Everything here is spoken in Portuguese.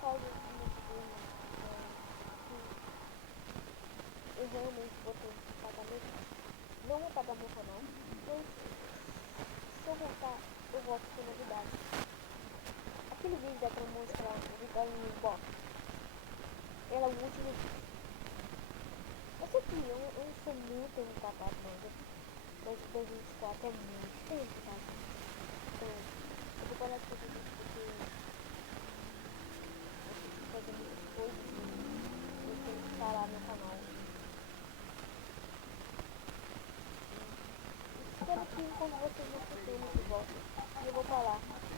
causa de eu realmente vou ter que pagar meu canal. Não vou pagar meu canal, mas se eu voltar, eu volto com novidades. Aquele vídeo dá pra mostrar o Vitória no box. Ela é o último vídeo. Eu sei que eu não sou muito encapado, mas 2024 é muito tempo, sabe? Então, eu vou parar de fazer isso porque eu preciso fazer muitas coisas e eu tenho que parar meu canal. Espero que encontre vocês no futuro de volta. E eu vou falar.